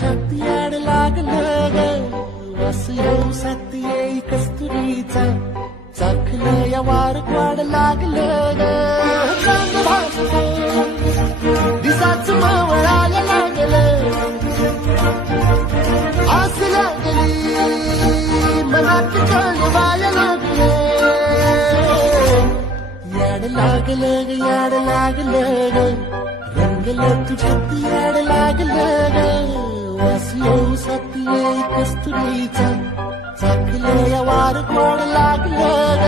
छाती याड लागलं ग वास येऊ साथी येई कस्तुरीचा चाखलं या वार वाढ लागलं ग चांग भासलं दिसाच मावळायला लागलं आस लागली मनात कळवायला लागलं याड लागलं ग याड लागलं ग रंगलं तुझ्यात याड लागलं ग वास येऊ साथी येई कस्तुरीचा चाखलं या वार वाढ लागलं ग